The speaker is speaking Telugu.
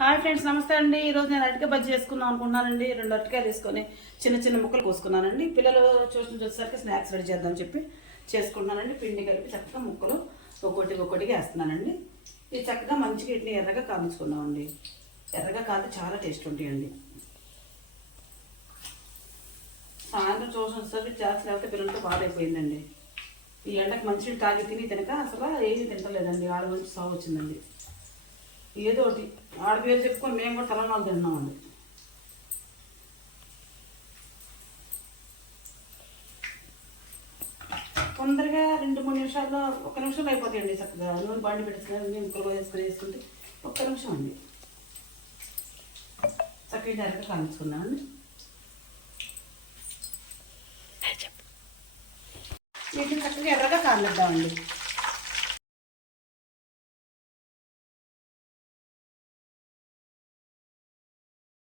హాయ్ ఫ్రెండ్స్, నమస్తే అండి. ఈరోజు నేను అరటికాయ బజ్జీ చేసుకుందాం అనుకుంటున్నానండి. 2 అరటికాయలు తీసుకొని చిన్న చిన్న ముక్కలు కోసుకున్నానండి. పిల్లలు ట్యూషన్ వచ్చేసరికి స్నాక్స్ రెడీ చేద్దామని చెప్పి చేసుకుంటున్నానండి. పిండి కలిపి చక్కగా ముక్కలు ఒక్కొక్కటిగా వేస్తున్నానండి. ఇది చక్కగా మంచిగా ఇట్ని ఎర్రగా కాల్చుకుందామండి. ఎర్రగా కాదు చాలా టేస్ట్ ఉంటాయండి. సాయంత్రం ట్యూషన్ వచ్చేసరికి జాగ్రత్త లేకపోతే పిల్లలతో బాధైపోయిందండి. ఈ ఎండకు మంచిగా తాగి తినక అసలు ఏది తింటలేదండి. ఆడ నుంచి సాగు వచ్చిందండి. ఏదో ఒకటి ఆడ పేరు చెప్పుకొని మేము కూడా తలనాలు తిన్నామండి. తొందరగా 2-3 నిమిషాల్లో 1 నిమిషంలో అయిపోతాయండి. చక్కగా నూనె బండి పెట్టుకుని ముక్కలు వేసుకుంటే 1 నిమిషం అండి. చక్కగా డైరెక్ట్గా కాల్చుకున్నామండి. వీటిని చక్కగా ఎర్రగా కాలేద్దామండి.